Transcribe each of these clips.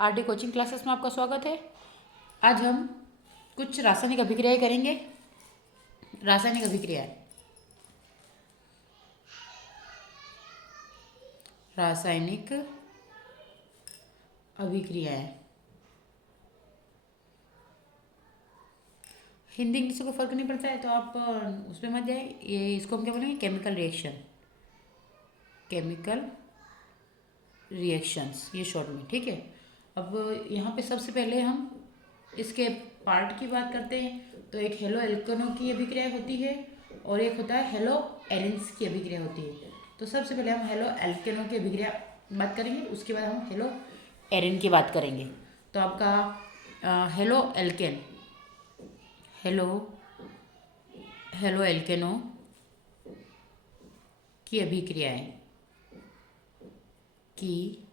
RD coaching classes में आपका स्वागत है। आज हम कुछ रासायनिक अभिक्रियाएं करेंगे। रासायनिक अभिक्रियाएं रासायनिक अभिक्रियाएं हिंदी इंग्लिश को फर्क नहीं पड़ता है तो आप उसमें मत जाए। ये इसको हम क्या बोलेंगे? केमिकल रिएक्शन, केमिकल रिएक्शंस, ये शॉर्ट में, ठीक है। अब यहाँ पे सबसे पहले हम इसके पार्ट की बात करते हैं। तो एक हेलो एल्केनों की अभिक्रिया होती है और एक होता है हेलो एरेन्स की अभिक्रिया होती है। तो सबसे पहले हम हेलो एल्केनों की अभिक्रिया बात करेंगे, उसके बाद हम हेलो एरेन की बात करेंगे। तो आपका हेलो एल्केन, हेलो हेलो एल्केनों की अभिक्रियाएं की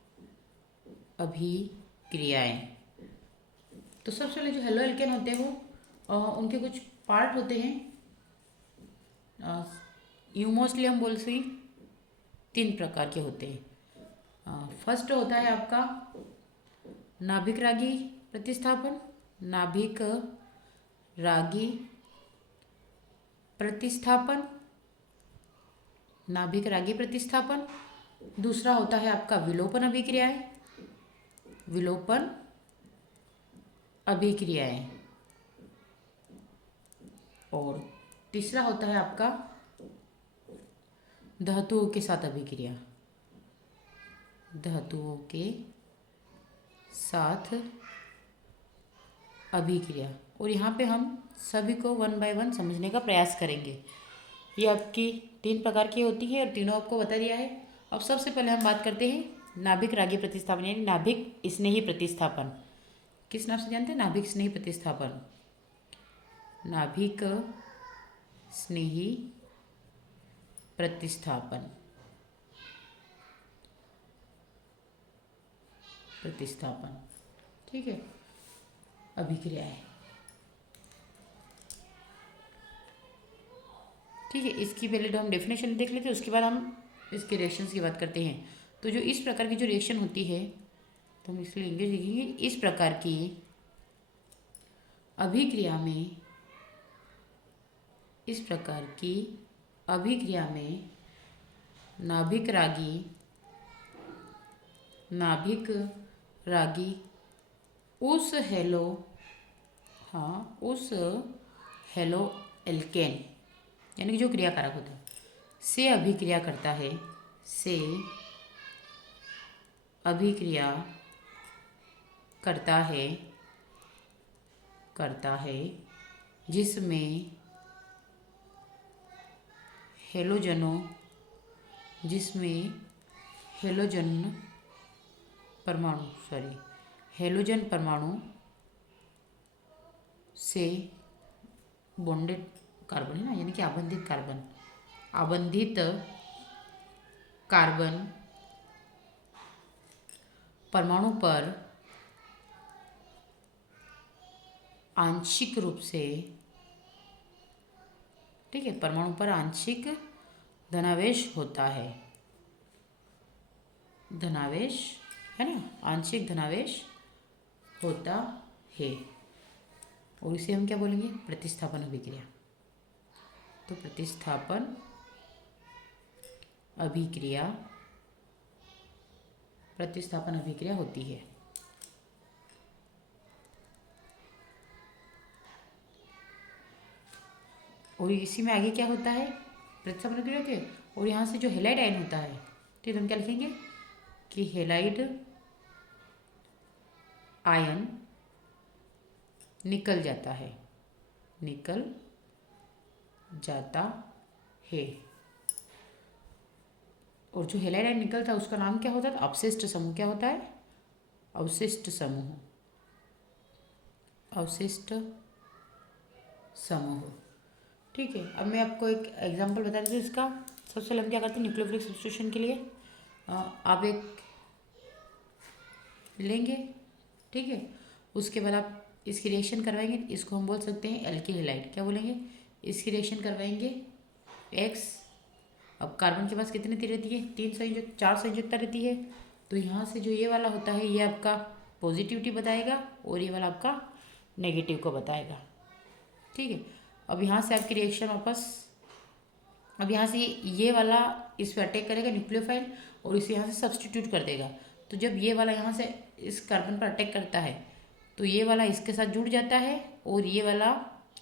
अभिक्रियाएं। तो सबसे पहले जो हेलो एल्केन होते हैं वो उनके कुछ पार्ट होते हैं। यू मोस्टली हम बोल सकते 3 प्रकार के होते हैं। फर्स्ट होता है आपका नाभिक रागी प्रतिस्थापन, नाभिक रागी प्रतिस्थापन, नाभिक रागी प्रतिस्थापन। दूसरा होता है आपका विलोपन अभिक्रियाएं, विलोपन अभिक्रियाएं। और तीसरा होता है आपका धातुओं के साथ अभिक्रिया, धातुओं के साथ अभिक्रिया। और यहाँ पे हम सभी को 1 बाय 1 समझने का प्रयास करेंगे। ये आपकी 3 प्रकार की होती है और तीनों आपको बता दिया है। अब सबसे पहले हम बात करते हैं नाभिक रागी प्रतिस्थापन, यानी नाभिक स्नेही प्रतिस्थापन। किस नाम से जानते हैं? नाभिक स्नेही प्रतिस्थापन, नाभिक स्नेही प्रतिस्थापन, प्रतिस्थापन, ठीक है। अभिक्रिया है, ठीक है। इसकी पहले तो हम डेफिनेशन देख लेते हैं, उसके बाद हम इसके रिएक्शंस की बात करते हैं। तो जो इस प्रकार की जो रिएक्शन होती है, तो हम इसके लिए इंग्लिश लिखेंगे। इस प्रकार की अभिक्रिया में, इस प्रकार की अभिक्रिया में नाभिक रागी, नाभिक रागी उस हेलो, उस हेलो एल्केन यानी कि जो क्रियाकारक होता है से अभिक्रिया करता है, से अभिक्रिया करता है जिसमें हेलोजनों, जिसमें हेलोजन परमाणु, हेलोजन परमाणु से बॉन्डेड कार्बन है ना, यानी कि आबंधित कार्बन, आबंधित कार्बन परमाणु पर आंशिक रूप से, ठीक है, परमाणु पर आंशिक धनावेश होता है, धनावेश है ना, आंशिक धनावेश होता है। और इसे हम क्या बोलेंगे? प्रतिस्थापन अभिक्रिया। तो प्रतिस्थापन अभिक्रिया, प्रतिस्थापन अभिक्रिया होती है। और इसी में आगे क्या होता है? प्रतिस्थापन अभिक्रिया होती है। और यहाँ से जो हेलाइड आयन होता है, ठीक है, हम क्या लिखेंगे कि हेलाइड आयन निकल जाता है, निकल जाता है। और जो हेलाइड आयन निकलता है उसका नाम क्या होता है? अवशिष्ट समूह। क्या होता है? अवशिष्ट समूह, अवशिष्ट समूह, ठीक है। अब मैं आपको एक एग्जांपल बता देती हूँ इसका। सबसे पहले हम क्या करते हैं न्यूक्लियोफिलिक सब्स्टिट्यूशन के लिए आप एक लेंगे, ठीक है। उसके बाद आप इसकी रिएक्शन करवाएंगे, इसको हम बोल सकते हैं एल्किल हैलाइड। क्या बोलेंगे? इसकी रिएक्शन करवाएंगे एक्स। अब कार्बन के पास कितनी तीर रहती है? 3 संयुक्त, 4 संयुक्ता रहती है। तो यहाँ से जो ये वाला होता है ये आपका पॉजिटिविटी बताएगा और ये वाला आपका नेगेटिव को बताएगा। ठीक है, अब यहाँ से आपकी रिएक्शन वापस, अब यहाँ से ये वाला इस पर अटैक करेगा न्यूक्लियोफाइल और इसे यहाँ से सब्सटीट्यूट कर देगा। तो जब ये वाला यहाँ से इस कार्बन पर अटैक करता है तो ये वाला इसके साथ जुड़ जाता है और ये वाला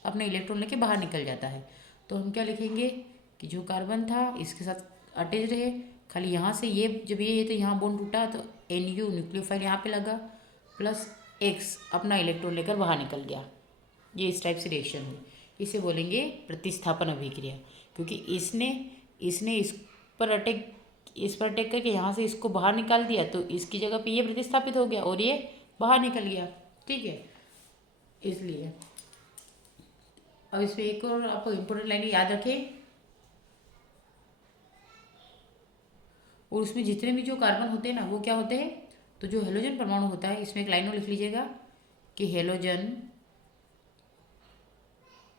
अपने इलेक्ट्रॉन लेके बाहर निकल जाता है। तो हम क्या लिखेंगे कि जो कार्बन था इसके साथ अटैच रहे, खाली यहाँ से ये जब ये तो यहाँ बॉन्ड टूटा तो NU न्यूक्लियोफाइल यहाँ पे लगा प्लस X अपना इलेक्ट्रॉन लेकर बाहर निकल गया। ये इस टाइप से रिएक्शन हुई, इसे बोलेंगे प्रतिस्थापन अभिक्रिया। क्योंकि इसने इस पर अटैक करके यहाँ से इसको बाहर निकाल दिया तो इसकी जगह पे ये प्रतिस्थापित हो गया और ये बाहर निकल गया। ठीक है, इसलिए अब इसमें एक और आपको इम्पोर्टेंट लाइन याद रखें, और उसमें जितने भी जो कार्बन होते हैं ना वो क्या होते हैं, तो जो हेलोजन परमाणु होता है इसमें एक लाइन और लिख लीजिएगा कि हेलोजन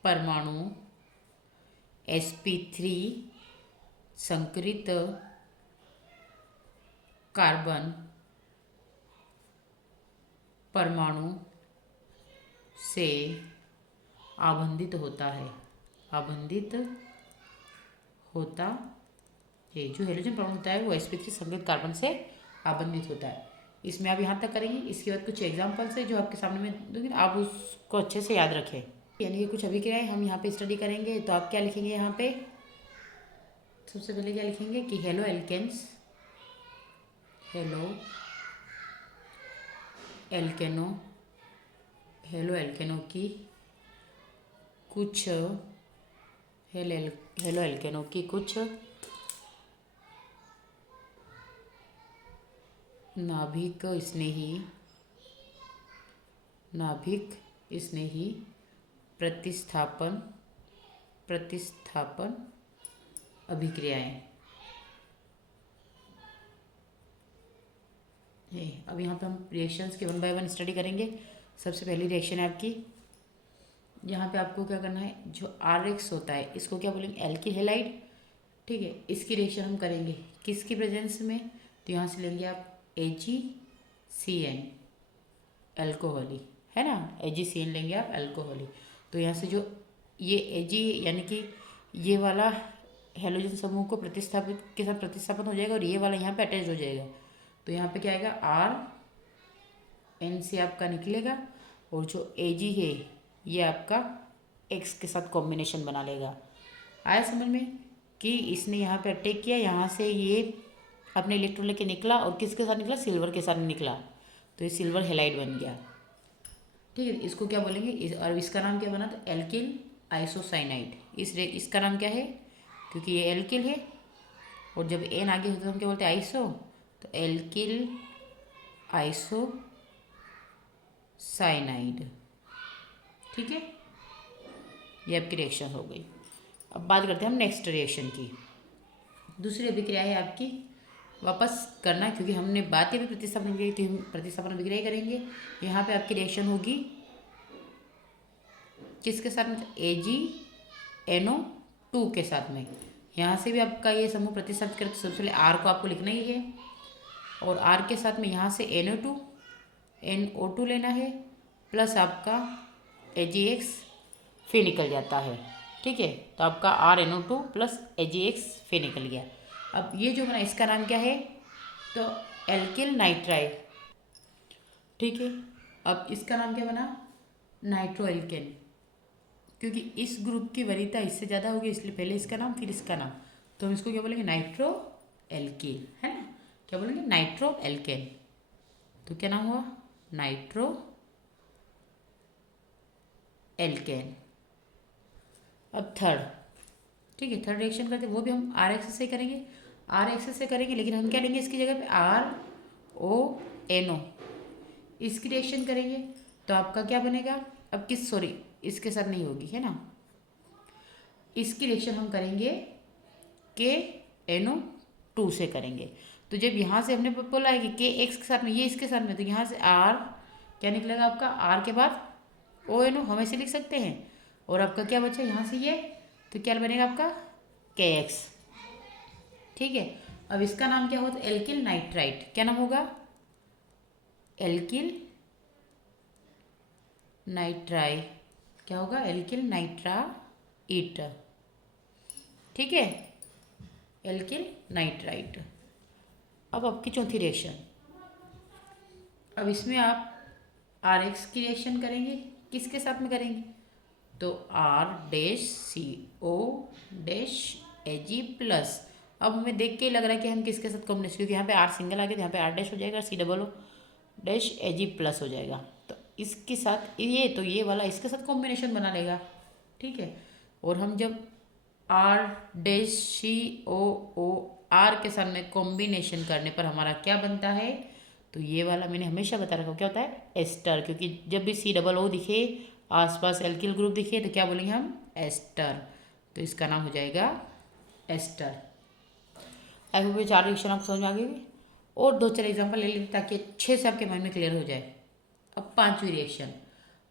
परमाणु sp3 संकरित कार्बन परमाणु से आबंधित होता है। आबंधित होता है, जो हेलोजन परमाणु होता है वो sp3 संकरित कार्बन से आबंधित होता है। इसमें आप यहाँ तक करेंगे, इसके बाद कुछ एग्जाम्पल्स है जो आपके सामने में दूंगी, आप उसको अच्छे से याद रखें। यानी कि कुछ अभिक्रियाएं हम यहाँ पे स्टडी करेंगे। तो आप क्या लिखेंगे यहाँ पे, सबसे पहले क्या लिखेंगे कि हेलो एल्केन्स, हेलो एल्केनो की कुछ हेलो एल्केनो की कुछ नाभिक स्नेही प्रतिस्थापन अभिक्रियाएं। अब यहाँ पे हम रिएक्शंस के 1 बाय 1 स्टडी करेंगे। सबसे पहली रिएक्शन है आपकी, यहाँ पे आपको क्या करना है, जो RX होता है इसको क्या बोलेंगे, एल्किल हैलाइड। ठीक है, इसकी रिएक्शन हम करेंगे किसकी प्रेजेंस में, तो यहाँ से लेंगे आप AgCN एल्कोहली, है ना, AgCN लेंगे आप एल्कोहली। तो यहाँ से जो ये Ag यानी कि ये वाला हेलोजन समूह को प्रतिस्थापित के साथ प्रतिस्थापन हो जाएगा और ये वाला यहाँ पे अटैच हो जाएगा। तो यहाँ पे क्या आएगा, RN से आपका निकलेगा और जो Ag है ये आपका X के साथ कॉम्बिनेशन बना लेगा। आया समझ में कि इसने यहाँ पे अटैक किया, यहाँ से ये अपने इलेक्ट्रॉन लेके निकला और किसके साथ निकला, सिल्वर के साथ निकला, तो ये सिल्वर हेलाइड बन गया। ठीक है, इसको क्या बोलेंगे, और इसका नाम क्या बना, तो एल्किल आइसोसाइनाइड। इसका नाम क्या है, क्योंकि ये एल्किल है और जब एन आगे होता है तो हम क्या बोलते हैं, आइसो, तो एल्किल आइसोसाइनाइड। ठीक है, ये आपकी रिएक्शन हो गई। अब बात करते हैं हम नेक्स्ट रिएक्शन की। दूसरी अभिक्रिया है आपकी, वापस करना क्योंकि हमने बात ही भी प्रतिस्थापन की थी, हम प्रतिस्थापन अभिक्रिया करेंगे। यहाँ पे आपकी रिएक्शन होगी किसके साथ में, AgNO2 के साथ में। यहाँ से भी आपका ये समूह प्रतिस्थापित करके सबसे पहले R को आपको लिखना ही है और R के साथ में यहाँ से NO2 लेना है प्लस आपका AgX फिर निकल जाता है। ठीक है, तो आपका RNO2 प्लस AgX फिर निकल गया। अब ये जो बना इसका नाम क्या है, तो एल्किल नाइट्राइड। ठीक है, अब इसका नाम क्या बना, नाइट्रो एल्केन, क्योंकि इस ग्रुप की वरीयता इससे ज़्यादा होगी इसलिए पहले इसका नाम फिर इसका नाम, तो हम इसको क्या बोलेंगे, नाइट्रो एल्किल, है ना, क्या बोलेंगे, नाइट्रो एल्केन। तो क्या नाम हुआ, नाइट्रो एल्केन। अब थर्ड, ठीक है, थर्ड रिएक्शन करते हैं, वो भी हम RX से करेंगे, RX से करेंगे, लेकिन हम क्या लेंगे इसकी जगह पे RONO, इसकी रिएक्शन करेंगे। तो आपका क्या बनेगा, अब इसके साथ नहीं होगी, है ना, इसकी रिएक्शन हम करेंगे KNO2 से करेंगे। तो जब यहाँ से हमने बोला है कि KX के साथ में, ये इसके साथ में, तो यहाँ से R क्या निकलेगा आपका, R के बाद ONO हम ऐसे लिख सकते हैं और आपका क्या बचा यहाँ से ये, तो क्या बनेगा आपका KX। ठीक है, अब इसका नाम क्या होता है, एल्किल नाइट्राइट। क्या नाम होगा, एल्किल नाइट्राई, क्या होगा, एल्किल नाइट्राइट। ठीक है, एल्किल नाइट्राइट। अब आपकी चौथी रिएक्शन, अब इसमें आप आर एक्स की रिएक्शन करेंगे, किसके साथ में करेंगे, तो R dash C O dash A G plus. अब हमें देख के ही लग रहा है कि हम किसके साथ कॉम्बिनेशन, क्योंकि यहाँ पे आर सिंगल आ गया, तो यहाँ पे आर डैश हो जाएगा, C double O dash A G plus हो जाएगा। तो इसके साथ ये, तो ये वाला इसके साथ कॉम्बिनेशन बना लेगा। ठीक है, और हम जब R dash C O R के साथ में कॉम्बिनेशन करने पर हमारा क्या बनता है, तो ये वाला मैंने हमेशा बता रखा क्या होता है, एस्टर। क्योंकि जब भी सी डबल ओ दिखे, आसपास एल्किल ग्रुप दिखे, तो क्या बोलेंगे हम, एस्टर। तो इसका नाम हो जाएगा एस्टर। आई होप ये 4 रिएक्शन आपको समझ में आ गई होगी। और 2-4 एग्जाम्पल ले लेते ताकि अच्छे से आपके माइंड में क्लियर हो जाए। अब 5वीं रिएक्शन,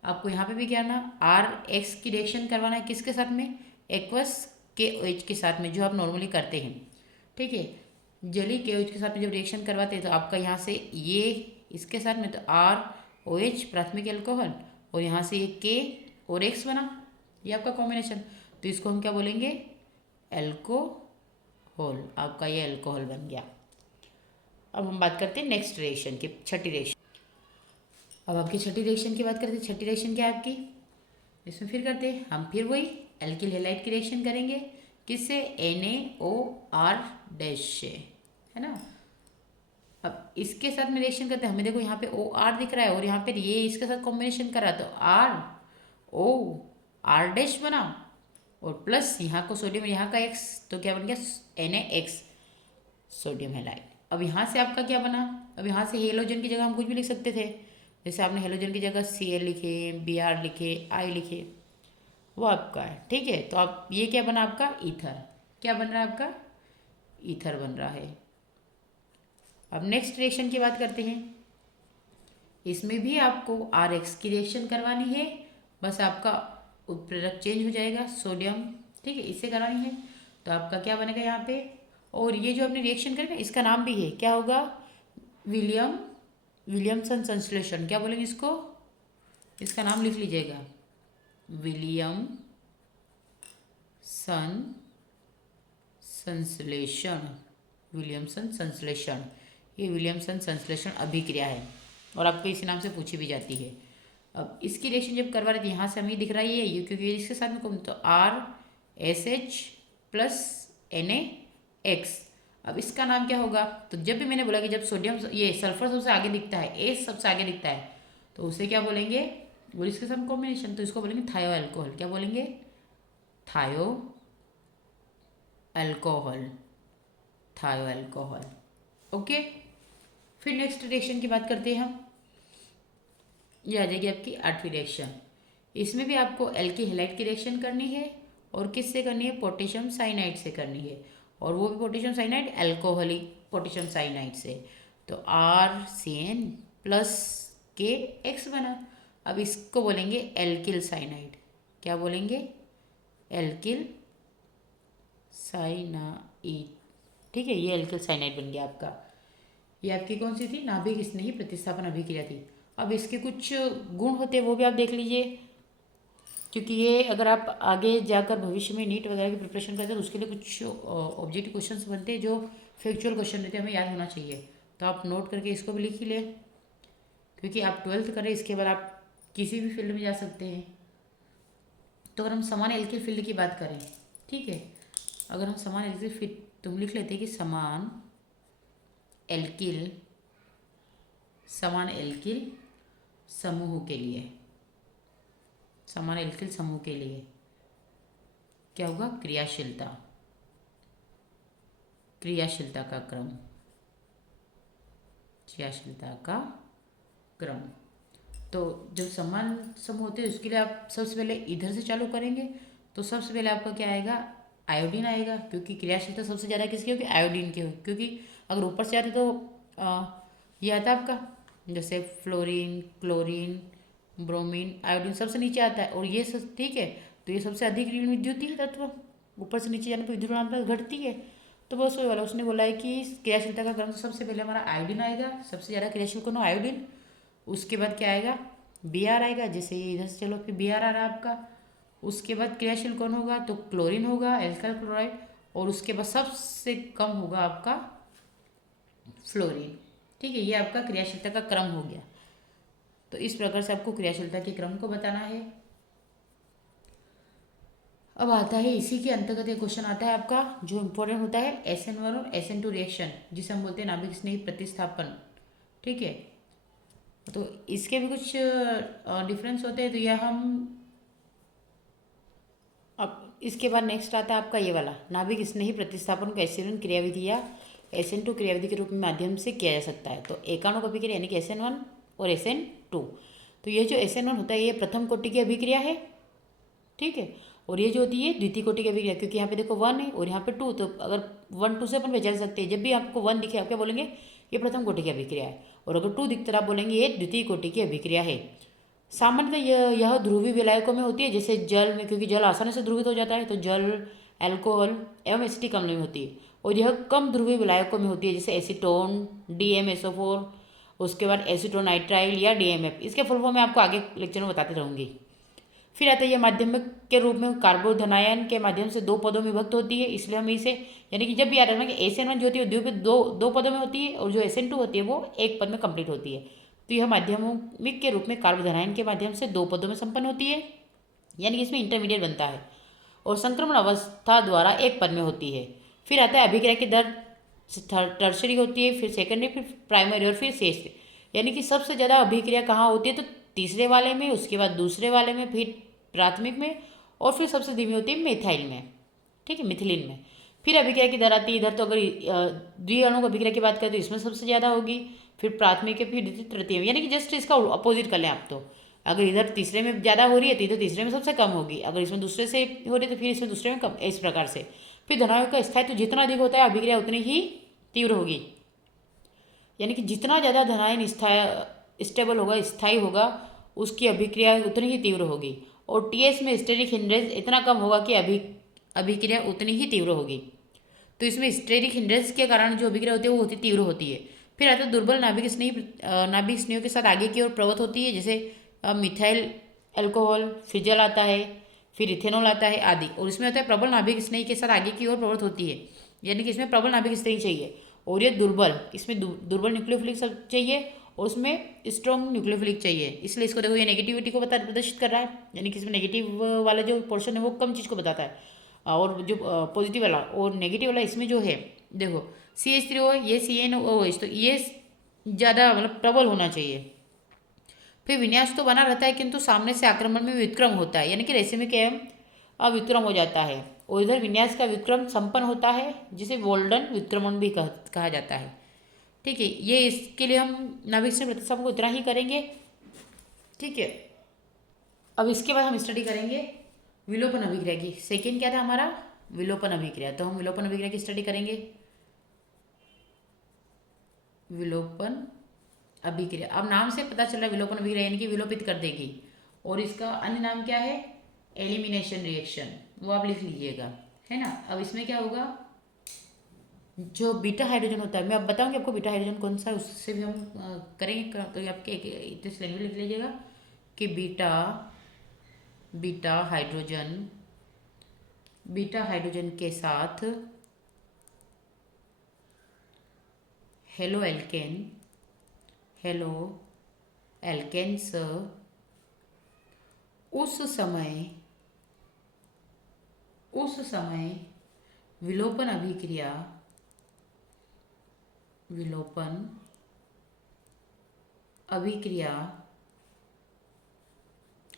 आपको यहाँ पे भी क्या ना, आर एक्स की रिएक्शन करवाना है, किसके साथ में, एक्वस के ओ एच के साथ में, जो आप नॉर्मली करते हैं। ठीक है, जली के ओ एच के साथ में जब रिएक्शन करवाते हैं, तो आपका यहाँ से ये इसके साथ में, तो आर ओ एच प्राथमिक एल्कोहल, और यहाँ से ये के और एक्स बना, ये आपका कॉम्बिनेशन। तो इसको हम क्या बोलेंगे, एल्कोहल। आपका ये एल्कोहल बन गया। अब हम बात करते हैं नेक्स्ट रिएक्शन की, छठी रिएक्शन। अब आपकी छठी रिएक्शन की बात करते हैं। छठी रिएक्शन क्या है आपकी, इसमें फिर करते हैं हम, फिर वही एल्किल हेलाइड की रिएक्शन करेंगे, किससे, NaOR डैश से, है ना। अब इसके साथ में रिएक्शन करते हैं, हमें देखो यहाँ पे OR दिख रहा है, और यहाँ पे ये इसके साथ कॉम्बिनेशन करा, तो ROR डैश बना, और प्लस यहाँ को सोडियम, यहाँ का X, तो क्या बन गया, NaX सोडियम हेलाइड। अब यहाँ से आपका क्या बना, अब यहाँ से हेलोजन की जगह हम कुछ भी लिख सकते थे, जैसे आपने हेलोजन की जगह Cl लिखे, Br लिखे, I लिखे, वो आपका है। ठीक है, तो आप ये क्या बना आपका, ईथर। क्या बन रहा है आपका, ईथर बन रहा है। अब नेक्स्ट रिएक्शन की बात करते हैं। इसमें भी आपको आर एक्स की रिएक्शन करवानी है, बस आपका उत्प्रेरक चेंज हो जाएगा, सोडियम। ठीक है, इससे करानी है, तो आपका क्या बनेगा यहाँ पे, और ये जो आपने रिएक्शन करेगा इसका नाम भी है, क्या होगा, विलियमसन संश्लेषण। क्या बोलेंगे इसको, इसका नाम लिख लीजिएगा, विलियमसन संश्लेषण। विलियमसन संश्लेषण, ये विलियमसन संश्लेषण अभिक्रिया है, और आपको इसी नाम से पूछी भी जाती है। अब इसकी रिएक्शन जब करवा रहे थे, यहाँ से हमें दिख रहा है ये, क्योंकि इसके साथ में कौन, तो RSH प्लस NaX। अब इसका नाम क्या होगा, तो जब भी मैंने बोला कि जब सोडियम, ये सल्फर सबसे आगे दिखता है, एस सबसे आगे दिखता है, तो उसे क्या बोलेंगे, और इसके साथ कॉम्बिनेशन, तो इसको बोलेंगे थायो अल्कोहल। क्या बोलेंगे, थायो अल्कोहल, थायो अल्कोहल। ओके, फिर नेक्स्ट रिएक्शन की बात करते हैं हम। ये आ जाएगी आपकी 8वीं रिएक्शन। इसमें भी आपको एल्किल हैलाइड की रिएक्शन करनी है, और किससे करनी है, पोटेशियम साइनाइड से करनी है, और वो भी potassium cyanide alcoholic potassium cyanide से। तो RCN प्लस KX बना। अब इसको बोलेंगे एल्किल साइनाइड। क्या बोलेंगे, एल्किल साइनाइड। ठीक है, ये एल्किल साइनाइड बन गया आपका। ये आपकी कौन सी थी, नाभिक स्नेही प्रतिस्थापन अभिक्रिया थी। अब इसके कुछ गुण होते हैं, वो भी आप देख लीजिए, क्योंकि ये अगर आप आगे जाकर भविष्य में नीट वगैरह की प्रिपरेशन करते हैं, तो उसके लिए कुछ ऑब्जेक्टिव क्वेश्चंस बनते हैं, जो फैक्चुअल क्वेश्चन रहते हैं, हमें याद होना चाहिए। तो आप नोट करके इसको भी लिख ही लें, क्योंकि आप 12th करें, इसके बाद आप किसी भी फील्ड में जा सकते हैं। तो अगर हम समान एल्किल फील्ड की बात करें, ठीक है, अगर हम समान एल्किल फील्ड, तुम लिख लेते हैं कि समान एल्किल समूह के लिए, समान एल्किल समूह के लिए क्या होगा, क्रियाशीलता का क्रम, क्रियाशीलता का क्रम। तो जब समान समूह होते हैं, उसके लिए आप सबसे पहले इधर से चालू करेंगे, तो सबसे पहले आपका क्या आएगा, आयोडीन आएगा, क्योंकि क्रियाशीलता सबसे ज़्यादा किसकी होगी, आयोडीन की होगी। क्योंकि अगर ऊपर से आते तो ये आता है आपका, जैसे फ्लोरीन, क्लोरीन, ब्रोमीन, आयोडीन सबसे नीचे आता है, और ये सब, ठीक है, तो ये सबसे अधिक ऋण विद्युतीय तत्व, ऊपर से नीचे जाने पर विद्युत ऋणात्मकता घटती है। तो बस वही वाला उसने बोला है कि क्रियाशीलता का क्रम, सबसे पहले हमारा आयोडीन आएगा, सबसे ज़्यादा क्रियाशील कौन, आयोडीन। उसके बाद क्या आएगा, बी आर आएगा, जैसे ये इधर से चलो फिर बी आर आ रहा है आपका। उसके बाद क्रियाशील कौन होगा, तो क्लोरीन होगा, एल्काइल क्लोराइड, और उसके बाद सबसे कम होगा आपका फ्लोरीन। ठीक है, ये आपका क्रियाशीलता का क्रम हो गया। तो इस प्रकार से आपको क्रियाशीलता के क्रम को बताना है। अब आता है इसी के अंतर्गत एक क्वेश्चन आता है आपका जो इम्पोर्टेंट होता है, SN1 और SN2 रिएक्शन, जिसे हम बोलते हैं नाभिक स्नेही प्रतिस्थापन। ठीक है, तो इसके भी कुछ डिफरेंस होते हैं, तो यह हम अब इसके बाद नेक्स्ट आता है आपका ये वाला, नाभिक स्नेही प्रतिस्थापन को SN1 क्रियाविधि या SN2 क्रियाविधि के रूप में माध्यम से किया जा सकता है। तो एकाणु अभिक्रिया यानी कि SN1 और SN2, तो ये जो SN1 होता है ये प्रथम कोटि की अभिक्रिया है। ठीक है, और ये जो होती है द्वितीय कोटि की अभिक्रिया, क्योंकि यहाँ पे देखो 1 है और यहाँ पे 2, तो अगर 1 2 से अपन पहचान सकते हैं। जब भी आपको 1 दिखे आप क्या बोलेंगे, ये प्रथम कोटि की अभिक्रिया है, और अगर 2 दिखता है आप बोलेंगे ये द्वितीय कोटि की अभिक्रिया है। सामान्यतः यह ध्रुवीय विलायकों में होती है, जैसे जल में, क्योंकि जल आसानी से ध्रुवित हो जाता है, तो जल, अल्कोहल एवं एसिटिक अम्ल में होती है। और यह कम ध्रुवीय विलायकों में होती है, जैसे एसीटोन, DMSO4, उसके बाद एसीटोनाइट्राइल या DMF। इसके फुल फॉर्म मैं आपको आगे लेक्चर में बताते रहूँगी। फिर आता है यह माध्यमिक के रूप में कार्बोधनायन के माध्यम से 2 पदों में विभक्त होती है, इसलिए हम इसे, यानी कि जब भी याद रखना कि SN1 जो होती है दो पदों में होती है, और जो SN2 होती है वो एक पद में कंप्लीट होती है। तो यह माध्यमिक के रूप में कार्बोधनायन के माध्यम से 2 पदों में संपन्न होती है, यानी कि इसमें इंटरमीडिएट बनता है, और संक्रमण अवस्था द्वारा एक पद में होती है। फिर आता है अभिक्रिया की दर टर्शरी होती है, फिर सेकेंडरी, फिर प्राइमरी और फिर शेष। यानी कि सबसे ज़्यादा अभिक्रिया कहाँ होती है, तो तीसरे वाले में, उसके बाद दूसरे वाले में, फिर प्राथमिक में, और फिर सबसे धीमी होती है मिथाइल में। ठीक है, मिथिलीन में। फिर अभिक्रिया की दर आती है इधर, तो अगर द्विअणुक अभिक्रिया की बात करें तो इसमें सबसे ज़्यादा होगी, फिर प्राथमिक है, फिर द्वितीय, तृतीय में। यानी कि जस्ट इसका अपोजिट कर लें आप, तो अगर इधर तीसरे में ज़्यादा हो रही है तो इधर तीसरे में सबसे कम होगी, अगर इसमें दूसरे से हो रही है तो फिर इसमें दूसरे में कम, इस प्रकार से। फिर धनात्मक का स्थायित्व जितना अधिक होता है अभिक्रिया उतनी ही तीव्र होगी, यानी कि जितना ज़्यादा धनायन स्टेबल होगा, स्थायी होगा, उसकी अभिक्रिया उतनी ही तीव्र होगी। और TS में स्टेरिक हिंड्रेंस इतना कम होगा कि अभिक्रिया उतनी ही तीव्र होगी। तो इसमें स्टेरिक हिंड्रेंस के कारण जो अभिक्रिया होती है वो होती तीव्र होती है। फिर आता है दुर्बल नाभिक स्नेह के साथ आगे की ओर प्रवृत्त होती है, जैसे मिथाइल अल्कोहल, फिर जल आता है, फिर इथेनॉल आता है आदि। और इसमें होता है प्रबल नाभिक स्नेह के साथ आगे की ओर प्रवृत्त होती है, यानी कि इसमें प्रबल नाभिक स्नेह चाहिए। और ये दुर्बल, इसमें दुर्बल न्यूक्लियोफिलिक सब चाहिए, और उसमें स्ट्रॉन्ग न्यूक्लियोफिलिक चाहिए। इसलिए इसको देखो, ये नेगेटिविटी को प्रदर्शित कर रहा है, यानी कि इसमें नेगेटिव वाला जो पोर्शन है वो कम चीज़ को बताता है, और जो पॉजिटिव वाला और नेगेटिव वाला इसमें जो है, देखो CH3O, ये CnOH, तो ये ज़्यादा मतलब प्रबल होना चाहिए। फिर विन्यास तो बना रहता है, किंतु सामने से आक्रमण में विक्रम होता है, यानी कि रेसिमिक एवं अविक्रम हो जाता है, और इधर विन्यास का विक्रम संपन्न होता है, जिसे वोल्डन विक्रमण भी कहा जाता है। ठीक है, ये इसके लिए हम नाभिक स्नेह प्रतिस्थापन को इतना ही करेंगे। ठीक है, अब इसके बाद हम स्टडी करेंगे विलोपन अभिक्रिया की। सेकेंड क्या था हमारा, विलोपन अभिक्रिया, तो हम विलोपन अभिक्रिया की स्टडी करेंगे। विलोपन अभिक्रिया, अब नाम से पता चल रहा है विलोपन अभिक्रिया यानी कि विलोपित कर देगी, और इसका अन्य नाम क्या है, एलिमिनेशन रिएक्शन, वो आप लिख लीजिएगा, है ना। अब इसमें क्या होगा, जो बीटा हाइड्रोजन होता है, मैं अब बताऊंगी आपको बीटा हाइड्रोजन कौन सा है, उससे भी हम करेंगे। तो ये आपके इतने लाइन में लिख लीजिएगा कि बीटा हाइड्रोजन के साथ हेलो एल्केन्स उस समय विलोपन अभिक्रिया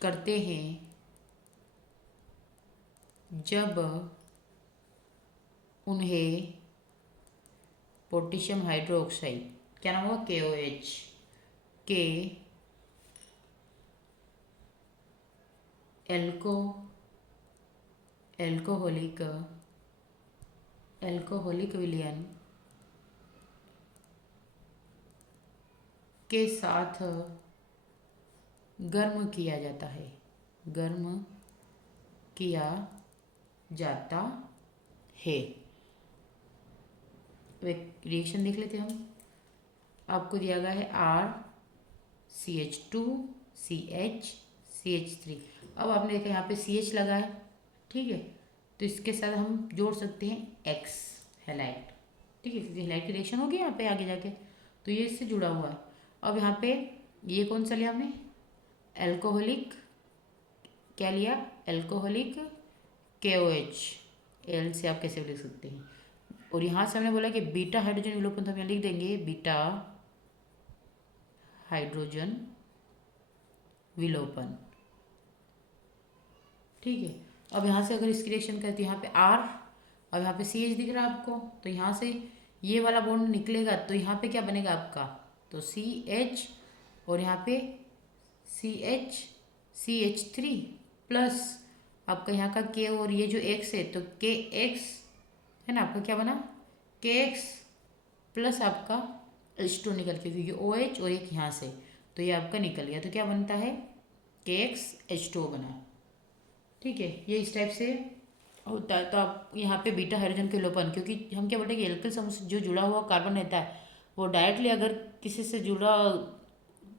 करते हैं जब उन्हें पोटेशियम हाइड्रोक्साइड, क्या नाम होगा, KOH के एल्कोहलिक विलयन के साथ गर्म किया जाता है। एक रिएक्शन देख लेते हैं हम। आपको दिया गया है RCH2 CH3। अब आपने देखा यहाँ पे CH लगा है, ठीक है, तो इसके साथ हम जोड़ सकते हैं X हैलाइड, ठीक है, क्योंकि हैलाइड की रिएक्शन होगी यहाँ पे आगे जाके, तो ये इससे जुड़ा हुआ है। अब यहाँ पे ये कौन सा लिया हमने, एल्कोहलिक, क्या लिया, एल्कोहलिक KOH, एल से आप कैसे लिख सकते हैं। और यहाँ से हमने बोला कि बीटा हाइड्रोजन विलोपन, तो हम यहाँ लिख देंगे बीटा हाइड्रोजन विलोपन, ठीक है। अब यहाँ से अगर इसकी रिएक्शन करें तो यहाँ पे R, अब यहाँ पे CH दिख रहा है आपको, तो यहाँ से ये वाला बॉन्ड निकलेगा तो यहाँ पे क्या बनेगा आपका, तो CH, और यहाँ पे CH3 प्लस आपका यहाँ का K, और ये जो X है तो KX है ना, आपका क्या बना, KX प्लस आपका H2 निकल के, क्योंकि OH और एक यहाँ से, तो ये आपका निकल गया, तो क्या बनता है, KX H2 बना, ठीक है। ये इस टाइप से होता है। तो आप यहाँ पे बीटा हाइड्रोजन के विलोपन, क्योंकि हम क्या बोलते हैं कि एल्किल समूह से जो जुड़ा हुआ कार्बन रहता है वो डायरेक्टली अगर किसी से जुड़ा,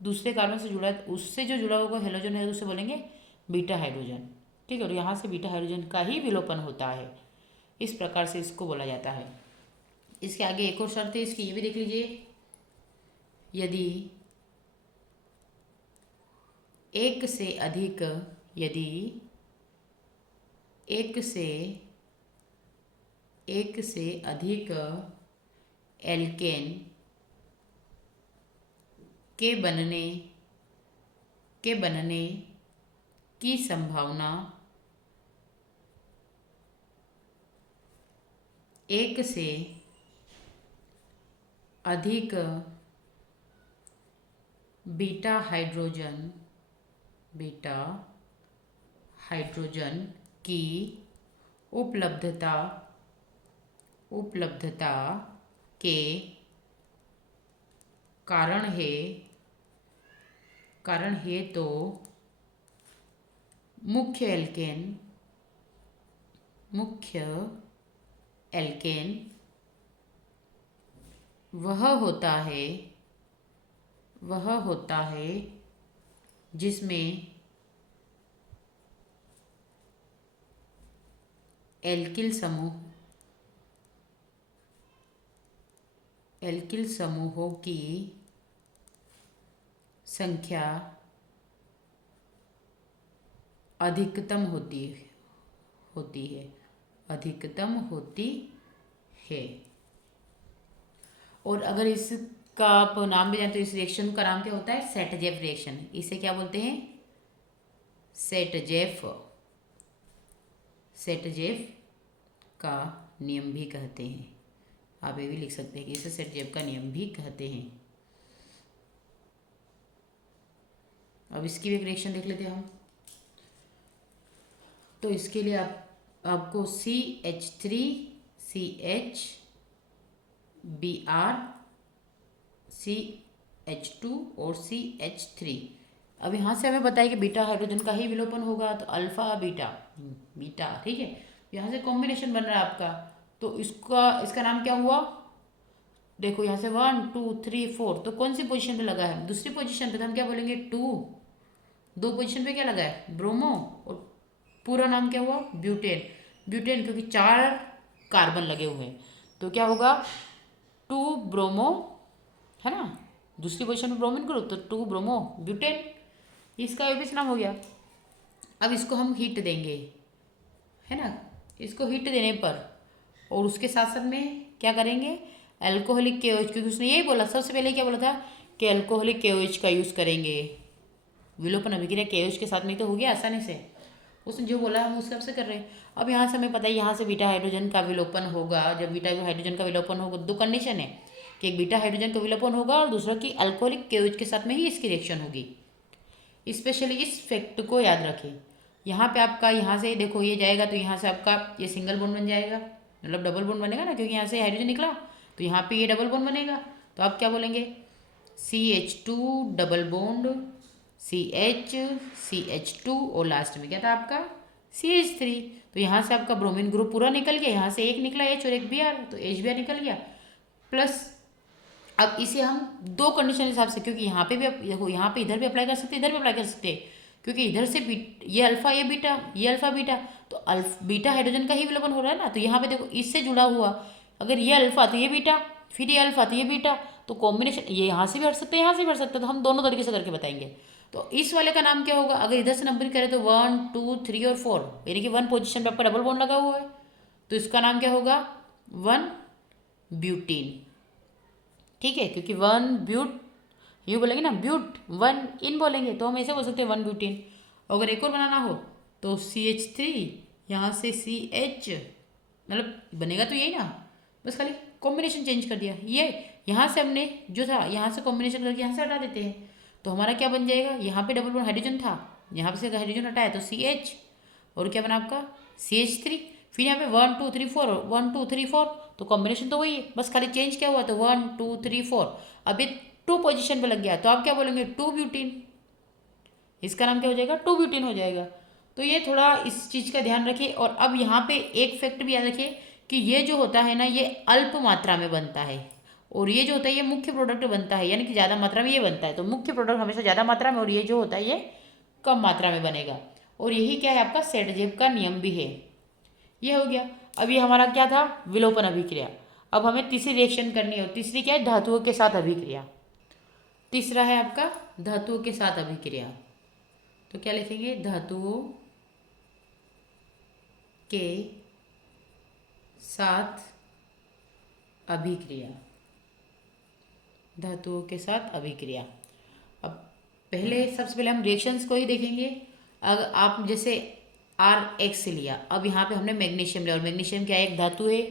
दूसरे कार्बन से जुड़ा है, उससे जो जुड़ा हुआ हेलोजन है उसे बोलेंगे बीटा हाइड्रोजन, ठीक है। और यहाँ से बीटा हाइड्रोजन का ही विलोपन होता है, इस प्रकार से इसको बोला जाता है। इसके आगे एक और शर्त है इसकी, ये भी देख लीजिए, यदि एक से अधिक एल्केन के बनने की संभावना एक से अधिक बीटा हाइड्रोजन की उपलब्धता के कारण है तो मुख्य एल्केन वह होता है जिसमें एल्किल समूहों की संख्या अधिकतम होती है। और अगर इसका आप नाम भी जानते हो, इस रिएक्शन का नाम क्या होता है, सेटजेफ रिएक्शन। इसे क्या बोलते हैं, सेटजेफ का नियम भी कहते हैं। आप ये भी लिख सकते हैं कि इसे सेटजेफ का नियम भी कहते हैं। अब इसकी भी एक रिएक्शन देख लेते हैं हम। तो इसके लिए आपको CH3CH Br CH2 और CH3। अब यहाँ से हमें बताया कि बीटा हाइड्रोजन का ही विलोपन होगा, तो अल्फा बीटा, ठीक है। यहाँ से कॉम्बिनेशन बन रहा है आपका, तो इसका नाम क्या हुआ, देखो यहाँ से 1 2 3 4, तो कौन सी पोजीशन पे लगा है, दूसरी पोजीशन पे, तो हम क्या बोलेंगे 2। दो पोजीशन पे क्या लगा है, ब्रोमो, और पूरा नाम क्या हुआ, ब्यूटेन, क्योंकि 4 कार्बन लगे हुए हैं, तो क्या होगा 2 ब्रोमो, है ना, दूसरी पोजीशन पे ब्रोमीन ग्रुप, तो 2 ब्रोमो ब्यूटेन, इसका एबीसी नाम हो गया। अब इसको हम हीट देंगे, है ना, इसको हीट देने पर, और उसके साथ साथ में क्या करेंगे, अल्कोहलिक KOH, क्योंकि उसने यही बोला, सबसे पहले क्या बोला था कि अल्कोहलिक KOH का यूज़ करेंगे, विलोपन अभिक्रिया KOH के साथ में तो हो गया आसानी से, उसने जो बोला हम उस हिसाब से कर रहे हैं। अब यहाँ से हमें पता है यहाँ से बीटा हाइड्रोजन का विलोपन होगा। जब बीटा हाइड्रोजन का विलोपन होगा, दो कंडीशन है कि एक बीटा हाइड्रोजन का विलोपन होगा और दूसरा कि अल्कोहलिक KOH के साथ में ही इसकी रिएक्शन होगी। स्पेशली इस फैक्ट को याद रखें। यहाँ पे आपका यहाँ से देखो ये जाएगा तो यहाँ से आपका ये सिंगल बॉन्ड बन जाएगा, मतलब डबल बॉन्ड बनेगा ना, क्योंकि यहाँ से हाइड्रोजन निकला तो यहाँ पे ये डबल बॉन्ड बनेगा। तो आप क्या बोलेंगे, CH2 डबल बॉन्ड CH2 और लास्ट में क्या था आपका CH3। तो यहाँ से आपका ब्रोमीन ग्रुप पूरा निकल गया, यहाँ से एक निकला H और एक Br, तो HBr निकल गया, प्लस अब इसे हम दो कंडीशन हिसाब से, क्योंकि यहाँ पे भी देखो, यहाँ पे इधर भी अप्लाई कर सकते हैं, इधर भी अप्लाई कर सकते हैं, क्योंकि इधर से ये अल्फा, ये बीटा, ये अल्फा बीटा, तो बीटा हाइड्रोजन का ही विलोपन हो रहा है ना। तो यहाँ पे देखो इससे जुड़ा हुआ, अगर ये अल्फा तो ये बीटा, फिर ये अल्फा तो ये बीटा, तो कॉम्बिनेशन ये यहाँ से भी हट सकते हैं, यहाँ से भी हट सकते हैं, तो हम दोनों तरीके से करके बताएंगे। तो इस वाले का नाम क्या होगा, अगर इधर से नंबर करें तो 1 2 3 और 4, यानी कि 1 पोजिशन पर आपका डबल बॉन्ड लगा हुआ है, तो इसका नाम क्या होगा, 1 ब्यूटीन। ठीक है, क्योंकि 1 ब्यूट यू बोलेंगे ना, ब्यूट 1 इन बोलेंगे, तो हम ऐसे बोल सकते हैं 1 ब्यूटीन। अगर एक और बनाना हो तो CH3, यहाँ से CH, मतलब बनेगा तो यही ना, बस खाली कॉम्बिनेशन चेंज कर दिया। ये यहाँ से हमने जो था यहाँ से कॉम्बिनेशन करके यहाँ से हटा देते हैं, तो हमारा क्या बन जाएगा, यहाँ पे डबल बॉन्ड हाइड्रोजन था, यहाँ से हाइड्रोजन हटाया तो CH, और क्या बना आपका CH3, फिर यहाँ पे 1 2 3 4, 1 2 3 4, तो कॉम्बिनेशन तो वही है, बस खाली चेंज क्या हुआ, तो 1 2 3 4, अब ये 2 पोजीशन पे लग गया, तो आप क्या बोलेंगे 2 ब्यूटीन, इसका नाम क्या हो जाएगा 2 ब्यूटीन हो जाएगा। तो ये थोड़ा इस चीज़ का ध्यान रखिए। और अब यहाँ पे एक फैक्ट भी याद रखिए कि ये जो होता है ना, ये अल्प मात्रा में बनता है, और ये जो होता है ये मुख्य प्रोडक्ट बनता है, यानी कि ज़्यादा मात्रा में ये बनता है, तो मुख्य प्रोडक्ट हमेशा ज़्यादा मात्रा में, और ये जो होता है ये कम मात्रा में बनेगा। और यही क्या है, आपका सेटजेब का नियम भी है। ये हो गया। अब ये हमारा क्या था, विलोपन अभिक्रिया। अब हमें तीसरी रिएक्शन करनी है, और तीसरी क्या है, धातुओं के साथ अभिक्रिया। तीसरा है आपका धातुओं के साथ अभिक्रिया। तो क्या लिखेंगे, धातुओं के साथ अभिक्रिया, धातुओं के साथ अभिक्रिया। अब सबसे पहले हम रिएक्शंस को ही देखेंगे। अगर आप जैसे RX लिया, अब यहाँ पे हमने मैग्नीशियम लिया, और मैग्नीशियम क्या है, एक धातु है।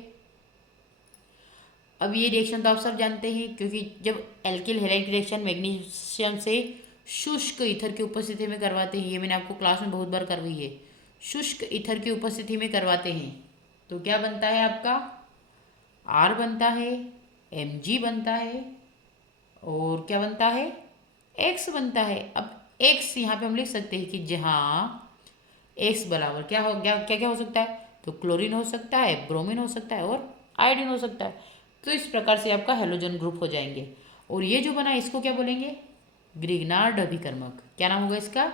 अब ये रिएक्शन तो आप सब जानते हैं, क्योंकि जब एल्किल हैलाइड रिएक्शन मैग्नीशियम से शुष्क ईथर की उपस्थिति में करवाते हैं, ये मैंने आपको क्लास में बहुत बार करवाई है, शुष्क ईथर की उपस्थिति में करवाते हैं, तो क्या बनता है आपका R बनता है, Mg बनता है, और क्या बनता है X बनता है। अब X यहाँ पे हम लिख सकते हैं कि जहाँ X बराबर क्या हो, क्या क्या क्या हो सकता है, तो क्लोरीन हो सकता है, ब्रोमीन हो सकता है, और आयोडीन हो सकता है। तो इस प्रकार से आपका हेलोजन ग्रुप हो जाएंगे। और ये जो बना इसको क्या बोलेंगे, ग्रिग्नार्ड अभिकर्मक। क्या नाम होगा इसका,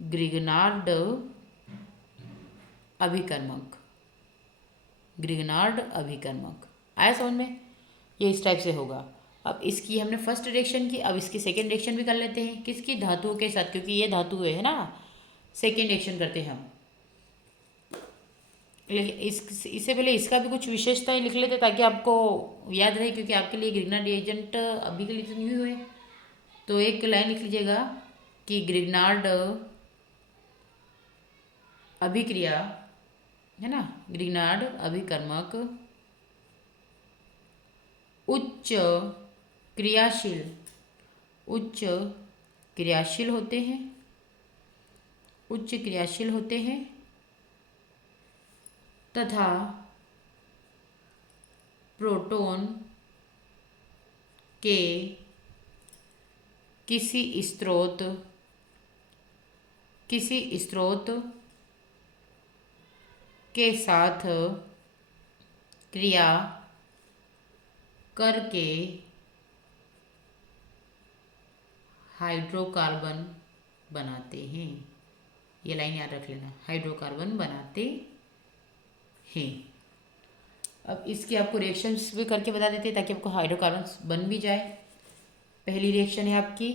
ग्रिग्नार्ड अभिकर्मक, ग्रिग्नार्ड अभिकर्मक। आया समझ में, ये इस टाइप से होगा। अब इसकी हमने फर्स्ट रिएक्शन की, अब इसकी सेकेंड रिएक्शन भी कर लेते हैं, किसकी, धातुओं के साथ, क्योंकि ये धातु है ना। सेकेंड रिएक्शन करते हैं हम, लेकिन इससे पहले इसका भी कुछ विशेषताएं लिख लेते ताकि आपको याद रहे, क्योंकि आपके लिए ग्रिग्नार्ड रिएजेंट अभी के लिए तो न्यू हुए। तो एक लाइन लिख लीजिएगा कि ग्रिग्नार्ड अभिक्रिया है ना, ग्रिग्नार्ड अभिकर्मक उच्च क्रियाशील, उच्च क्रियाशील होते हैं, उच्च क्रियाशील होते हैं, तथा प्रोटॉन के किसी स्रोत के साथ क्रिया करके हाइड्रोकार्बन बनाते हैं। ये लाइन याद रख लेना, हाइड्रोकार्बन बनाते हैं। अब इसकी आपको रिएक्शंस भी करके बता देते हैं ताकि आपको हाइड्रोकार्बन बन भी जाए। पहली रिएक्शन है आपकी,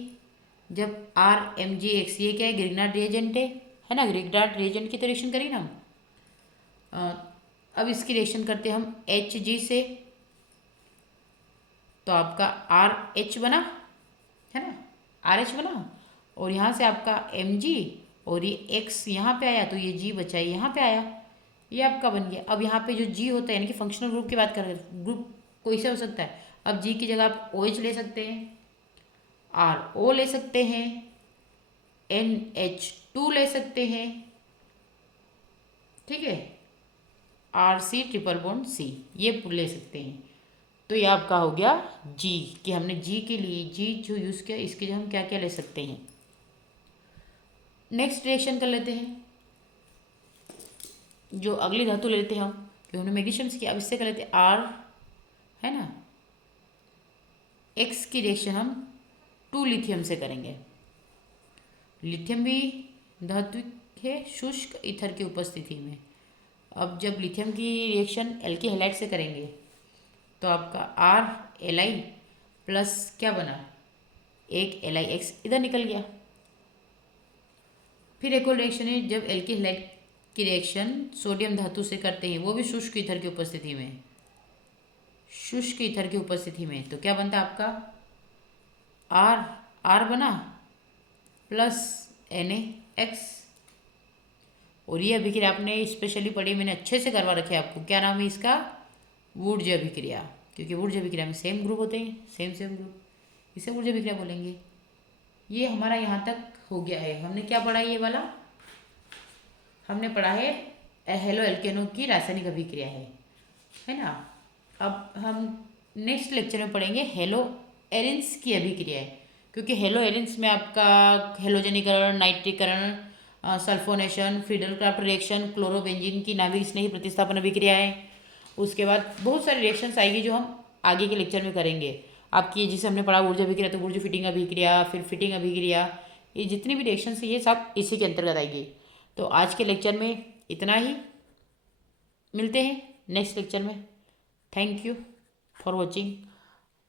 जब RMgX, ये क्या है, ग्रिग्नार्ड रिएजेंट है ना, ग्रिग्नार्ड रिएजेंट की तो रिएक्शन करी ना। अब इसकी रिएक्शन करते हैं हम Hg से, तो आपका RH बना है ना, RH बना, और यहाँ से आपका Mg, और ये X यहाँ पे आया, तो ये G बचा, यहाँ पे आया, ये आपका बन गया। अब यहाँ पे जो G होता है, यानी कि फंक्शनल ग्रुप की बात कर रहे हैं, ग्रुप कोई से हो सकता है। अब G की जगह आप OH ले सकते हैं, RO ले सकते हैं, NH2 ले सकते हैं, ठीक है, RC ट्रिपल बॉन्ड C, ये ले सकते हैं। तो ये आपका हो गया G, कि हमने G के लिए G जो यूज़ किया, इसके जो हम क्या क्या ले सकते हैं। नेक्स्ट रिएक्शन कर लेते हैं, जो अगली धातु ले लेते हैं हम, कि हमने मैग्नीशियम से किया, अब इससे कर लेते हैं R है ना, एक्स की रिएक्शन हम 2 लिथियम से करेंगे। लिथियम भी धात्विक है शुष्क ईथर की उपस्थिति में। अब जब लिथियम की रिएक्शन एल्की हैलाइड से करेंगे तो आपका आर एल आई प्लस क्या बना, एक एल आई एक्स इधर निकल गया। फिर एक और रिएक्शन है जब एल्की हैलाइड की रिएक्शन सोडियम धातु से करते हैं, वो भी शुष्क ईथर की उपस्थिति में। शुष्क ईथर की उपस्थिति में तो क्या बनता है आपका, आर आर बना प्लस एन ए एक्स। और ये अभिक्रिया आपने स्पेशली पढ़ी, मैंने अच्छे से करवा रखे आपको। क्या नाम है इसका, वुडज अभिक्रिया, क्योंकि वुडज अभिक्रिया में सेम ग्रुप होते हैं, सेम ग्रुप, इसे वुडज अभिक्रिया बोलेंगे। ये हमारा यहाँ तक हो गया है। हमने क्या पढ़ा, ये वाला हमने पढ़ा है हेलो एल्केनो की रासायनिक अभिक्रिया है ना। अब हम नेक्स्ट लेक्चर में पढ़ेंगे हेलो एरेंस की अभिक्रिया है, क्योंकि हेलो एरेंस में आपका हेलोजनीकरण, नाइट्रीकरण, सल्फोनेशन, फ्रीडल-क्राफ्ट रिएक्शन, क्लोरोबेंजीन की नाभिक स्नेही प्रतिस्थापन अभिक्रिया है। उसके बाद बहुत सारी रिएक्शंस आएगी जो हम आगे के लेक्चर में करेंगे। आपकी जिसे हमने पढ़ा ऊर्जा अभिक्रिया, तो ऊर्जा फिटिंग अभिक्रिया, फिर फिटिंग अभिक्रिया, ये जितनी भी रिएक्शंस है ये सब इसी के अंतर्गत आएगी। तो आज के लेक्चर में इतना ही, मिलते हैं नेक्स्ट लेक्चर में। Thank you for watching.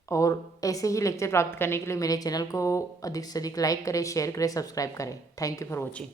और ऐसे ही लेक्चर प्राप्त करने के लिए मेरे चैनल को अधिक से अधिक लाइक करें, शेयर करें, सब्सक्राइब करें। Thank you for watching.